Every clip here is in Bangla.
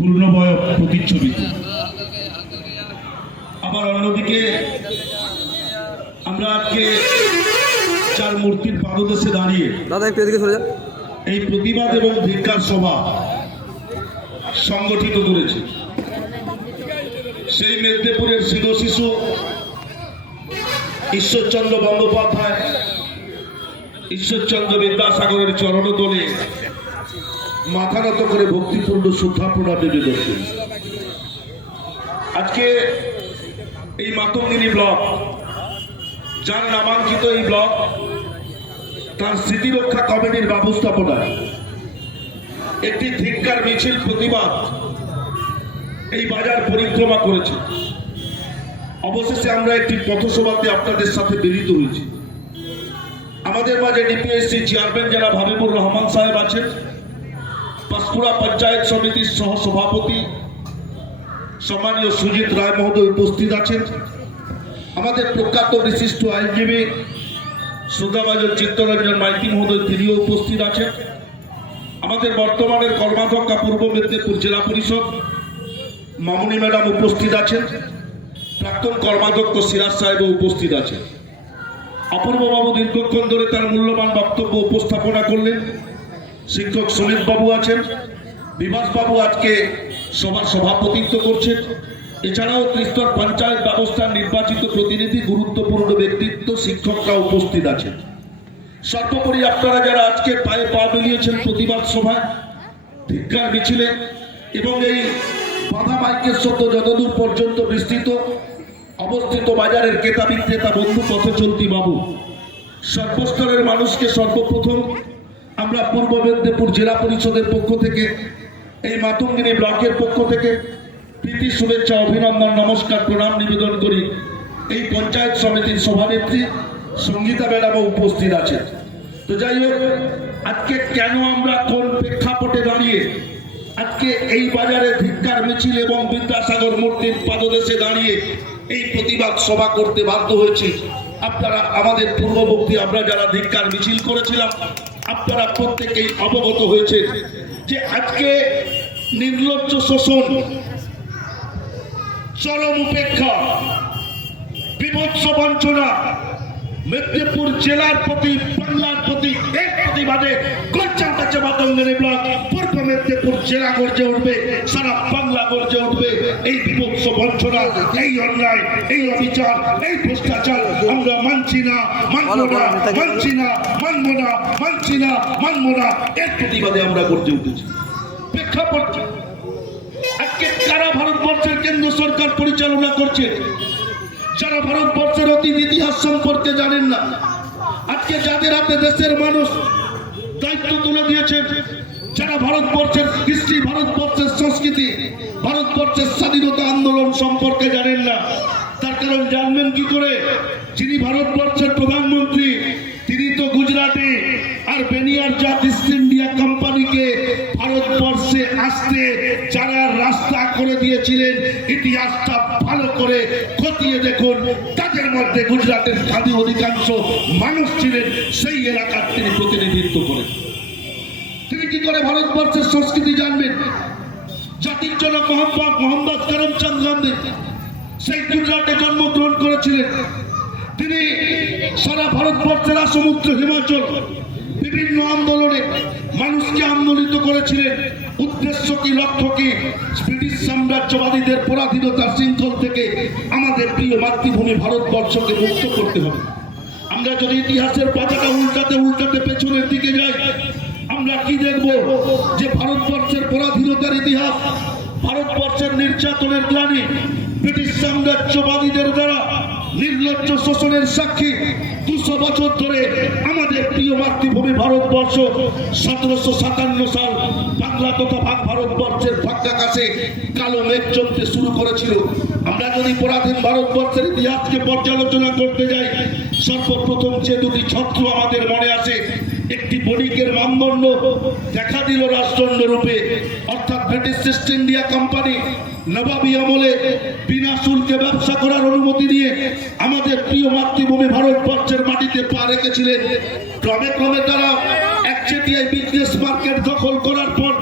পূর্ণবয় প্রতিচ্ছবি। আবার অন্যদিকে আমরা আজকে চার মূর্তির পাদদেশে দাঁড়িয়ে এই প্রতিবাদ এবং ধিক্কার সভা সংগঠিত করেছি। সেই মেদিনীপুরের শিশু ঈশ্বরচন্দ্র বন্দ্যোপাধ্যায়, ঈশ্বরচন্দ্র বিদ্যাসাগরের চরণতলে মাথা নত করে ভক্তিপূর্ণ শ্রদ্ধা প্রণাম নিবেদন করি। আজকে এই মাতঙ্গিনী ব্লক, যার নামাঙ্কিত এই ব্লক, তার স্মৃতিরক্ষা কমিটির ব্যবস্থাপনায় একটি ধিক্কার মিছিল প্রতিবাদ এই বাজার পরিক্রমা করেছে। অবশেষে আমরা একটি পথসভাতে আপনাদের সাথে মিলিত হয়েছি। আমাদের মাঝে ডিপিএসসি চেয়ারম্যান যারা হাবিবুর রহমান সাহেব আছেন, পাঁশকুড়া পঞ্চায়েত সমিতির সহ সভাপতি সম্মানীয় সুজিত রায় মহোদয় উপস্থিত আছেন। আমাদের প্রখ্যাত বিশিষ্ট আইনজীবী শ্রদ্ধাভাজন চিত্তরঞ্জন মাইতি মহোদয় তিনিও উপস্থিত আছেন। আমাদের বর্তমানের কর্মাধ্যক্ষা পূর্ব মেদিনীপুর জেলা পরিষদ মামুনি ম্যাডাম উপস্থিত আছেন। প্রাক্তন কর্মাধ্যক্ষ সিরাজ সাহেবও উপস্থিত আছেন। অপূর্ববাবু দীর্ঘক্ষণ ধরে তার মূল্যবান বক্তব্য উপস্থাপনা করলেন। শিক্ষক সুমিত বাবু আছেন। বিভাস বাবু আজকে সভার সভাপতিত্ব করছেন। এছাড়াও ত্রিস্তর পঞ্চায়েত ব্যবস্থার নির্বাচিত প্রতিনিধি, গুরুত্বপূর্ণ ব্যক্তিত্ব, শিক্ষকরা উপস্থিত আছেন। সর্বোপরি আপনারা যারা আজকে পায়ে পা মিলিয়েছেন প্রতিবাদ সভায়, ধিক্কার মিছিলে এবং এই বাধা মাইকের শব্দ যতদূর পর্যন্ত বিস্তৃত অবস্থিত বাজারের ক্রেতা বিক্রেতা বন্ধু, পথে চলতি বাবু, সর্বস্তরের মানুষকে সর্বপ্রথম আমরা পূর্ব মেদিনীপুর জেলা পরিষদের পক্ষ থেকে, এই মাতঙ্গিনী ব্লকের পক্ষ থেকে প্রীতি, শুভেচ্ছা, অভিনন্দন, নমস্কার, প্রণাম নিবেদন করি। এই পঞ্চায়েত সমিতির সভানেত্রী সঙ্গীতা ম্যাডামও উপস্থিত আছে। তো যাই হোক, আজকে কেন আমরা কোন প্রেক্ষাপটে দাঁড়িয়ে আজকে এই বাজারে ধিক্কার মিছিল এবং বিদ্যাসাগর মূর্তির পাদদেশে দাঁড়িয়ে এই প্রতিবাদ সভা করতে বাধ্য হয়েছি, আপনারা আমাদের পূর্ববর্তী আমরা যারা ধিক্কার মিছিল করেছিলাম আপনারা প্রত্যেকেই অবগত হয়েছে যে আজকে নির্লজ্জ শোষণ, চরম উপেক্ষা, বিভৎস বঞ্চনা মেদিনীপুর জেলার প্রতি, বাংলার প্রতি এই প্রতিবাদে গর্জন কাছে মাতঙ্গিনী ব্লক, পূর্ব মেদিনীপুর জেলা গর্জে উঠবে, সারা বাংলা গর্জে উঠবে। এই বিভৎস বঞ্চনা, এই অন্যায়, এই অবিচার, এই ভ্রষ্টাচার আমরা মানছি না, মানব না, মানছি না, মানব না, মানছি না, মানব না। এর প্রতিবাদে আমরা গর্জে উঠেছি। প্রেক্ষাপট আজকে কারা ভারতবর্ষের কেন্দ্র সরকার পরিচালনা করছে, যারা ভারতবর্ষের অতীত ইতিহাস সম্পর্কে জানেন না, আজকে যাদের হাতে দেশের মানুষ দায়িত্ব তুলে দিয়েছেন, যারা ভারতবর্ষের হিস্ট্রি, ভারতবর্ষের সংস্কৃতি, ভারতবর্ষের স্বাধীনতা আন্দোলন সম্পর্কে জানেন না। তার কারণ জানবেন কি করে? যিনি ভারতবর্ষের প্রধানমন্ত্রী তিনি তো গুজরাটে, আর বেনিয়ার জাত ইস্ট ইন্ডিয়া কোম্পানিকে ভারতবর্ষে আসতে যারা রাস্তা করে দিয়েছিলেন, ইতিহাসটা ভালো করে খতিয়ে দেখুন, তাদের মধ্যে গুজরাটের স্বাধীন অধিকাংশ মানুষ ছিলেন। সেই এলাকার তিনি প্রতিনিধিত্ব করেন। তিনি কি করে ভারতবর্ষের সংস্কৃতি জানবেন? জাতির জনক মোহাম্মদ করমচাঁদ গান্ধী সেই গুজরাটে জন্মগ্রহণ করেছিলেন। তিনি সারা ভারতবর্ষের সমুদ্র, হিমাচল বিভিন্ন আন্দোলনে মানুষকে আন্দোলিত করেছিলেন। উদ্দেশ্য কি, লক্ষ্য কি? ব্রিটিশ সাম্রাজ্যবাদীদের পরাধীনতার শৃঙ্খল থেকে আমাদের প্রিয় মাতৃভূমি ভারতবর্ষকে মুক্ত করতে হবে। আমরা যদি ইতিহাসের পাতাটা উল্টাতে উল্টাতে পেছনের দিকে যাই, আমরা কি দেখব? যে ভারতবর্ষের পরাধীনতার ইতিহাস, ভারতবর্ষের নির্যাতনের গ্লানি, ব্রিটিশ সাম্রাজ্যবাদীদের দ্বারা নির্লজ্জ শোষণের সাক্ষী 200 বছর ধরে আমাদের প্রিয় মাতৃভূমি ভারতবর্ষ 1757 সাল বাংলা তথা ভারতবর্ষের ভাগ্যাকাশে কালো মেঘ চলতে শুরু করেছিল। আমরা যদি পরাধীন ভারতবর্ষের ইতিহাসকে পর্যালোচনা করতে যাই, সর্বপ্রথম যে দুটি ছত্র আমাদের মনে আসে, একটি বণিকের মানদণ্ড দেখা দিল রাষ্ট্রদণ্ড রূপে, অর্থাৎ ব্রিটিশ ইস্ট ইন্ডিয়া কোম্পানি নবাবী আমলে বিনা শুল্কে ব্যবসা করার অনুমতি দিয়ে আমাদের প্রিয় মাতৃভূমি ভারতবর্ষের মাটিতে পা রেখেছিলেন। ক্রমে ক্রমে তারা একচেটিয়ায় বিজনেস মার্কেট দখল করার পর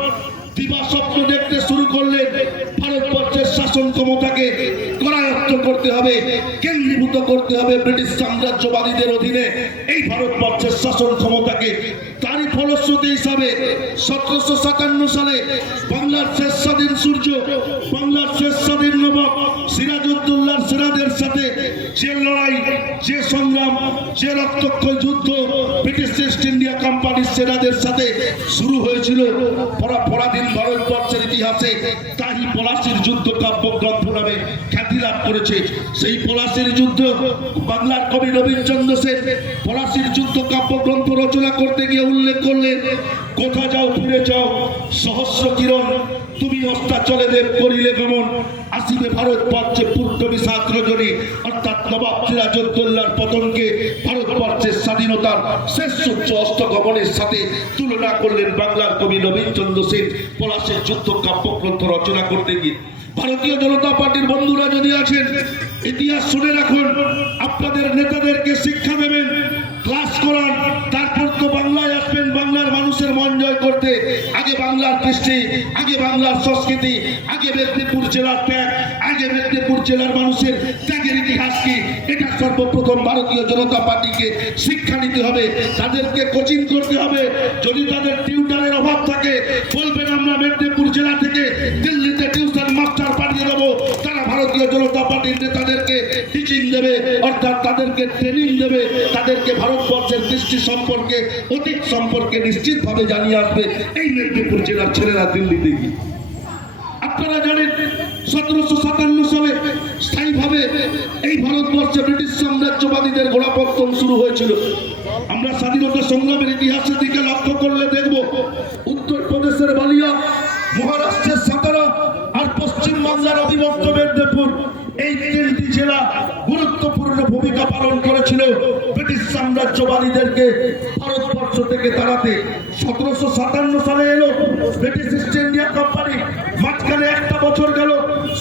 দিবা স্বপ্ন দেখতে শুরু করলেন। শাসন ক্ষমতাকে করায়ত্ত করতে হবে, কেন্দ্রীভূত করতে হবে ব্রিটিশ সাম্রাজ্যবাদীদের অধীনে এই ভারতবর্ষের শাসন ক্ষমতাকে। তারই ফলশ্রুতি হিসাবে 1757 সালে বাংলার শেষ স্বাধীন সূর্য, বাংলার শেষ স্বাধীন নবাব সিরাজউদ্দৌলার সেনাদের সাথে যে লড়াই, যে সংগ্রাম, যে রক্তক্ষয়ী যুদ্ধ ব্রিটিশ ইস্ট ইন্ডিয়া কোম্পানির সেনাদের সাথে শুরু হয়েছিল, পরাধীন ভারতবর্ষের ইতিহাসে তাই পলাশির যুদ্ধ কাব্যগ্রন্থ নামে খ্যাতি লাভ করেছে। সেই পলাশির যুদ্ধ বাংলার কবি রবীন্দ্রচন্দ্র সেন পলাশির যুদ্ধ কাব্যগ্রন্থ রচনা করতে গিয়ে উল্লেখ করলেন, কোথা যাও ফিরে যাও সহস্র কিরণ, তুমি অস্তাচলে দেব করিলে গমন, আসিবে ভারতবর্ষে পূর্ণ বিষাদ রজনী। অর্থাৎ নবাব সিরাজউদ্দৌলার পতনকে ভারতবর্ষের স্বাধীনতার শেষ সূর্য অস্তগমনের সাথে তুলনা করলেন বাংলার কবি রবীন্দ্রচন্দ্র সেন পলাশের যুদ্ধ কাব্যগ্রন্থ রচনা করতে গিয়ে। ভারতীয় জনতা পার্টির বন্ধুরা যদি আছেন, ইতিহাস শুনে রাখুন, আপনাদের নেতাদেরকে শিক্ষা দেবেন, ক্লাস করান, তারপর তো বাংলায় আসবেন বাংলার মানুষের মন জয় করতে। আগে বাংলার কৃষ্টি, আগে বাংলার সংস্কৃতি, আগে মেদিনীপুর জেলার ত্যাগ, আগে মেদিনীপুর জেলার মানুষের ত্যাগের ইতিহাস কি, এটা সর্বপ্রথম ভারতীয় জনতা পার্টিকে শিক্ষা নিতে হবে, তাদেরকে কোচিং করতে হবে। যদি তাদের টিউটারের অভাব থাকে বলবেন আমরা মেদিনীপুর জেলা থেকে দিল্লিতে টিউশন মাস্টার পাঠিয়ে দেবো, তারা ভারতীয় জনতা পার্টির নেতাদেরকে টিচিং দেবে, অর্থাৎ তাদেরকে ট্রেনিং দেবে, তাদেরকে ভারতবর্ষের দৃষ্টি সম্পর্কে, অতীত সম্পর্কে নিশ্চিতভাবে জানিয়ে আসবে এই মেদিনীপুর জেলার ছেলেরা দিল্লিতে গিয়ে। আপনারা জানেন 1757 সালে স্থায়ীভাবে এই ভারতবর্ষে ব্রিটিশ সাম্রাজ্যবাদীদের গোড়াপত্তন শুরু হয়েছিল। আমরা স্বাধীনতা সংগ্রামের ইতিহাসের দিকে লক্ষ্য করলে দেখব, উত্তরপ্রদেশের বালিয়া, মহারাষ্ট্রের সাতারা আর পশ্চিম বাংলার অবিভক্ত মেদিনীপুর, এই তিনটি জেলা গুরুত্বপূর্ণ ভূমিকা পালন করেছিল ব্রিটিশ সাম্রাজ্যবাদীদেরকে ভারতবর্ষ থেকে তাড়াতে। 1757 সালে এলো ব্রিটিশ ইস্ট ইন্ডিয়া কোম্পানি, মাঝখানে একটা বছর গেল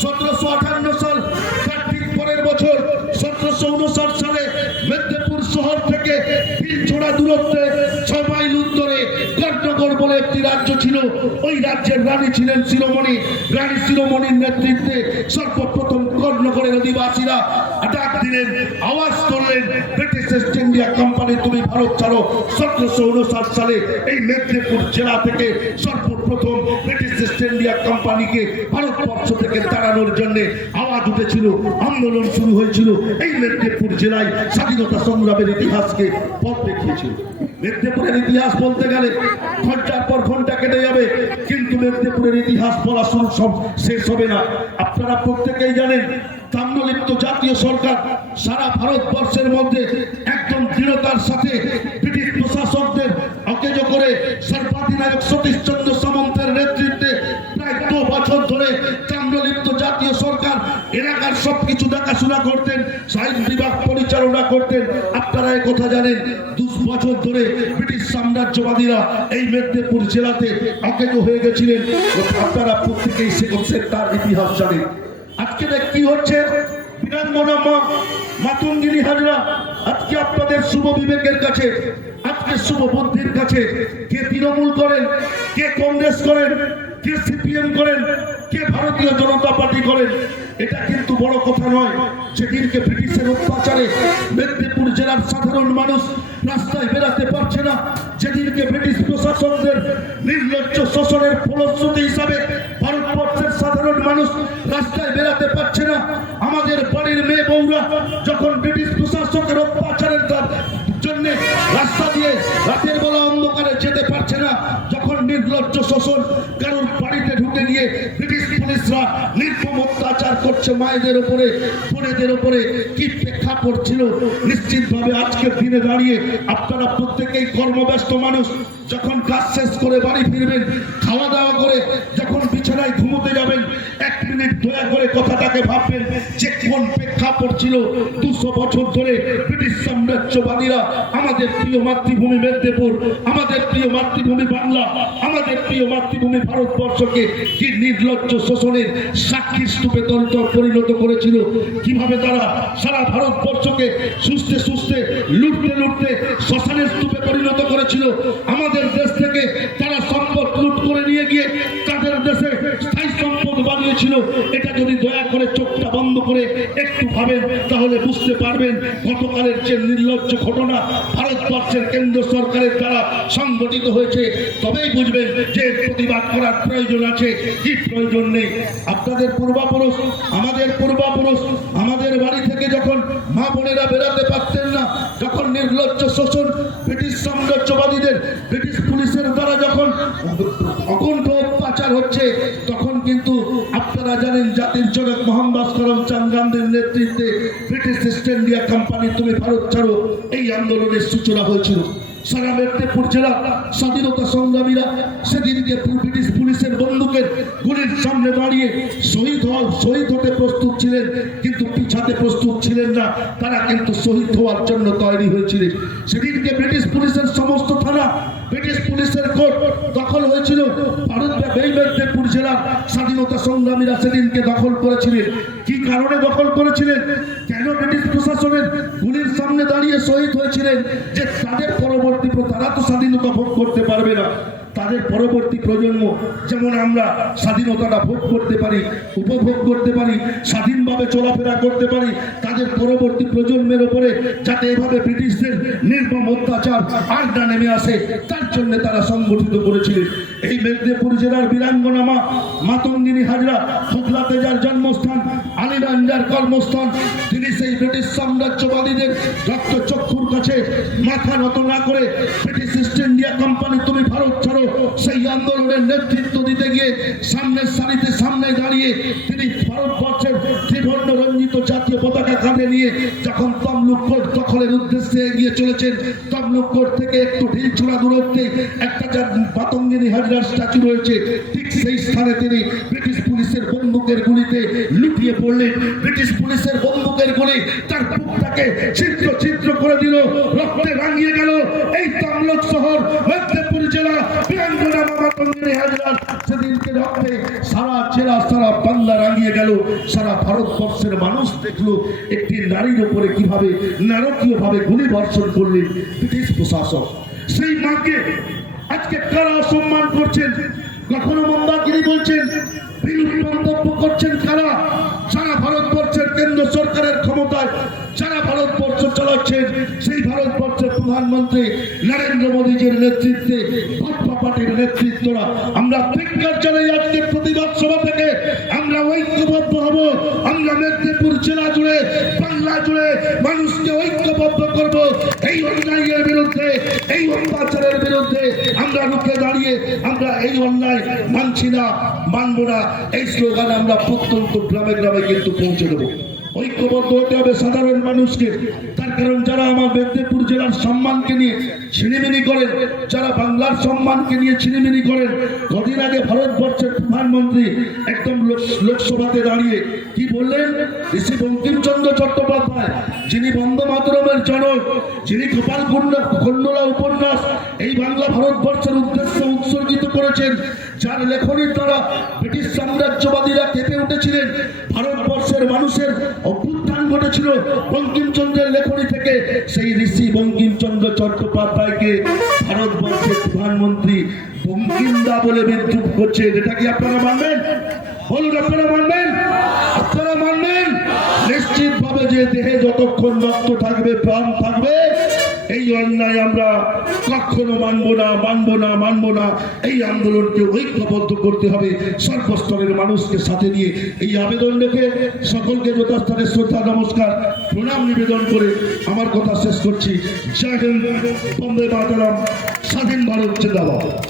1758 সাল, তার ঠিক পরের বছর 1759 সালে মেদিনীপুর শহর থেকে পিলছড়া দূরত্বে 6 মাইল উত্তরে কর্ণগড় বলে একটি রাজ্য ছিল। ওই রাজ্যের রানী ছিলেন শিরোমণি। রানী শিরোমণির নেতৃত্বে সর্বপ্রথম কর্ণগড়ের অধিবাসীরা ডাক দিলেন, আওয়াজ করলেন, ব্রিটিশ ইস্ট ইন্ডিয়া কোম্পানি তুমি ভারত ছাড়ো। 1759 সালে এই মেদিনীপুর জেলা থেকে সর্বপ্রথম ব্রিটিশ ইস্ট ইন্ডিয়া কোম্পানিকে ভারতবর্ষ থেকে তাড়ানোর জন্য আওয়াজ উঠেছিল, আন্দোলন শুরু হয়েছিল। এই মেদিনীপুর জেলায় স্বাধীনতা সংগ্রামের ইতিহাসকে পথ দেখিয়েছিল। মেদিনীপুরের ইতিহাস বলতে গেলে ঘন্টার পর ঘন্টা কেটে যাবে, কিন্তু মেদিনীপুরের ইতিহাস বলা শুরু সব শেষ হবে না। আপনারা প্রত্যেকেই জানেন, তাম্রলিপ্ত জাতীয় সরকার সারা ভারতবর্ষের মধ্যে একদম দৃঢ়তার সাথে ব্রিটিশ প্রশাসকদের অকেজো করে সর্বাধিনায়ক সতীশচন্দ্র সামন্তের নেতৃত্বে প্রায় 2 বছর ধরে তাম্রলিপ্ত জাতীয় সরকার এলাকার সবকিছু দেখাশোনা করতেন, আইন বিভাগ পরিচালনা করতেন। আপনারা এই কথা জানেন, 2 বছর ধরে ব্রিটিশ সাম্রাজ্যবাদীরা এই মেদিনীপুর জেলাতে অকেজো হয়ে গেছিলেন। আপনারা প্রত্যেকেই সে তার ইতিহাস জানেন। আজকে কি হচ্ছে, বিরাঙ্গনা মাতঙ্গিনী হাজরা আজকে আপনাদের শুভ বিবেকের কাছে, আজকে শুভ বুদ্ধির কাছে, কে তৃণমূল করেন, কে কংগ্রেস করেন, কে সিপিএম করেন, কে ভারতীয় জনতা পার্টি করেন, এটা কিন্তু বড় কথা নয়। যেদিনকে ব্রিটিশের অত্যাচারে মেদিনীপুর জেলার সাধারণ মানুষ রাস্তায় বেরাতে পারছে না, যেদিনকে ব্রিটিশ প্রশাসকদের নির্লজ্জ শোষণের ফলশ্রুতি হিসাবে ভারতবর্ষের সাধারণ মানুষ রাস্তায় বেরাতে পারছে না, আমাদের বাড়ির মেয়ে বউরা যখন ব্রিটিশ প্রশাসকের অত্যাচারের জন্য রাস্তা দিয়ে রাতের বেলা অন্ধকারে যেতে পারছে না, যখন নির্লজ্জ শোষণ কারণ বাড়িতে ঢুকে গিয়ে ব্রিটিশ পুলিশরা নির্মম অত্যাচার করছে মায়েদের উপরে, বোনেদের উপরে, কি প্রেক্ষাপট ছিল। নিশ্চিতভাবে আজকের দিনে দাঁড়িয়ে আপনারা প্রত্যেকেই কর্মব্যস্ত মানুষ, যখন কাজ শেষ করে বাড়ি ফিরবেন, খাওয়া দাওয়া করে যখন বিছানায় ঘুমোতে যাবেন, 1 মিনিট দয়া করে কথাটাকে ভাববেন যে কোন প্রেক্ষাপট ছিল 200 বছর ধরে ব্রিটিশ সাম্রাজ্যবাদীরা আমাদের প্রিয় মাতৃভূমি মেদিনীপুর, আমাদের প্রিয় মাতৃভূমি বাংলা, আমাদের প্রিয় মাতৃভূমি ভারতবর্ষকে কি নির্লজ্জ শোষণের সাক্ষী স্তূপে পরিণত করেছিল। কিভাবে তারা সারা ভারতবর্ষকে সুস্থে সুস্থে লুটতে লুটতে শ্মশানের স্তূপে পরিণত করেছিল। আমাদের দেশ থেকে তারা সম্পদ লুট করে নিয়ে গিয়ে তাদের দেশে স্থায়ী সম্পদ বানিয়েছিল। হয়েছিল, এটা যদি দয়া করে চোখটা বন্ধ করে একটু ভাবেন তাহলে বুঝতে পারবেন গতকালের যে নির্লজ্জ ঘটনা ভারতবর্ষের কেন্দ্র সরকারের দ্বারা সংগঠিত হয়েছে, তবেই বুঝবেন যে প্রতিবাদ করার প্রয়োজন আছে কি প্রয়োজন নেই। আপনাদের পূর্বপুরুষ, আমাদের বাড়ি থেকে যখন মা বোনেরা বেরাতে পারতেন না, যখন নির্লজ্জ শোষণ ব্রিটিশ সাম্রাজ্যবাদীদের, ব্রিটিশ পুলিশের দ্বারা যখন অকুণ্ঠ অত্যাচার হচ্ছে, তখন কিন্তু আপনারা জানেন জাতির জনক মোহাম্মদ করমচাঁদ গান্ধীর নেতৃত্বে ব্রিটিশ ইস্ট ইন্ডিয়া কোম্পানি তুমি ভারত ছাড়ো এই আন্দোলনের সূচনা হয়েছিল। সারা মেদিনীপুর জেলা স্বাধীনতা সংগ্রামীরা সেদিনকে ব্রিটিশ পুলিশের বন্দুকের গুলির সামনে দাঁড়িয়ে শহীদ হতে প্রস্তুত ছিলেন, কিন্তু পিছাতে প্রস্তুত ছিলেন না। তারা কিন্তু শহীদ হওয়ার জন্য তৈরি হয়েছিলেন। সেদিনকে ব্রিটিশ পুলিশের সমস্ত থানা, ব্রিটিশ পুলিশের কোর্ট দখল হয়েছিল। মেদিনীপুর জেলার স্বাধীনতা সংগ্রামীরা সেদিনকে দখল করেছিলেন। কি কারণে দখল করেছিলেন? কেন ব্রিটিশ প্রশাসনের গুলির সামনে দাঁড়িয়ে শহীদ হয়েছিলেন? যে তাদের পরবর্তী তারা তো স্বাধীনতা ভোগ করতে পারবে না, তাদের পরবর্তী প্রজন্ম যেমন আমরা স্বাধীনতাটা ভোগ করতে পারি, উপভোগ করতে পারি, স্বাধীনভাবে চলাফেরা করতে পারি, তাদের পরবর্তী প্রজন্মের উপরে যাতে এভাবে ব্রিটিশদের নির্মম অত্যাচার আর না নেমে আসে, তার জন্য তারা সংগঠিত করেছিলেন। এই মেদিনীপুর জেলার বীরাঙ্গনা মা মাতঙ্গিনী হাজরা, শুক্লাতে যার জন্মস্থান, আলীগঞ্জ যার কর্মস্থান, তিনি সেই ব্রিটিশ সাম্রাজ্যবাদীদের রক্তচক্ষুর কাছে মাথা নত না করে ব্রিটিশ ইস্ট ইন্ডিয়া কোম্পানি তুমি ভারত ছাড়ো সেই আন্দোলনের নেতৃত্ব দিতে গিয়ে সামনের সারিতে সামনে দাঁড়িয়ে তিনি ভারতবর্ষের ত্রিবর্ণ রঞ্জিত জাতীয় পতাকা কাঁধে নিয়ে যখন তমলুক কোর্ট দখলের উদ্দেশ্যে এগিয়ে চলেছেন, তমলুক কোর্ট থেকে একটু ঢিলছোড়া দূরত্বে একটা যার মাতঙ্গিনী হাজরার স্ট্যাচু রয়েছে, ঠিক সেই স্থানে তিনি ব্রিটিশ পুলিশের বন্দুকের গুলিতে লুটিয়ে পড়লেন। ব্রিটিশ পুলিশের বন্দুকের গুলি তার বুকটাকে ছিদ্র ছিদ্র করে দিল, রক্তে রাঙিয়ে গেল এই তমলুক শহর, মেদিনীপুর জেলা। বীরাঙ্গনা মাতঙ্গিনী হাজরার সেদিনকে রক্তে সারা জেলা, সারা বাংলা রাঙিয়ে গেল। সারা ভারতবর্ষের মানুষ দেখলো একটি নারীর উপরে কিভাবে নারকীয় ভাবে গুলি বর্ষণ করলেন ব্রিটিশ প্রশাসক। সেই মাকে আজকে কারা সম্মান করছেন, কখনো মন্দাকিনী বলছেন, বিরূপ মন্তব্য করছেন কারা? সারা ভারতবর্ষের কেন্দ্র সরকারের ক্ষমতায় সারা ভারতবর্ষ চালাচ্ছেন সেই ভারতবর্ষের প্রধানমন্ত্রী নরেন্দ্র মোদীজির নেতৃত্বে, ভাজপা পার্টির নেতৃত্বরা। আমরা ধিক্কার জানাই আজকে প্রতিবাদ সভা থেকে আমরা ঐক্যবদ্ধ হব। আমরা মেদিনীপুর জেলা জুড়ে, বাংলা জুড়ে মানুষকে ঐক্যবদ্ধ করব এই অন্যায়ের বিরুদ্ধে, এই অত্যাচারের বিরুদ্ধে। আমরা রুখে দাঁড়িয়ে আমরা এই অন্যায় মানছি না, মানব না, এই স্লোগান আমরা প্রত্যন্ত গ্রামে গ্রামে কিন্তু পৌঁছে দেবো। ঐক্যবদ্ধ হতে হবে সাধারণ মানুষকে। তার কারণ যারা আমার মেদিনীপুর জেলার সম্মানকে নিয়ে ছিনিমিনি করেন, যারা বাংলার সম্মানকে নিয়ে ছিনিমিনি করেন, কদিন আগে ভারতবর্ষের প্রধানমন্ত্রী একদম লোকসভাতে দাঁড়িয়ে কি বললেন? ঋষি বঙ্কিমচন্দ্র চট্টোপাধ্যায়, যিনি বন্দে মাতরমের জনক, যিনি গোপালকুণ্ডলা উপন্যাস এই বাংলা ভারতবর্ষের উদ্দেশ্যে উৎসর্গিত করেছেন, যার লেখনীর দ্বারা ব্রিটিশ সাম্রাজ্যবাদীরা কেঁপে উঠেছিলেন, ভারতবর্ষের মানুষের অভ্যুত্থান ঘটেছিল বঙ্কিমচন্দ্রের লেখনী থেকে, সেই ঋষি বঙ্কিমচন্দ্র চট্টোপাধ্যায়কে ভারতবর্ষের প্রধানমন্ত্রী বঙ্কিমদা বলে বিদ্রুপ করছে। এটা কি আপনারা মানবেন? বলুন, আপনারা মানবেন? আপনারা মানবেন? নিশ্চিত ভাবে যে দেহে যতক্ষণ রক্ত থাকবে, প্রাণ থাকবে, এই অন্যায় আমরা কখনো মানবো না, মানবো না, মানবো না। এই আন্দোলনকে ঐক্যবদ্ধ করতে হবে সর্বস্তরের মানুষকে সাথে নিয়ে। এই আবেদন রেখে সকলকে যথাস্থানে শ্রদ্ধা নমস্কার প্রণাম নিবেদন করে আমার কথা শেষ করছি। জয় হিন্দ, বন্দে মাতরম, স্বাধীন ভারত জিন্দাবাদ।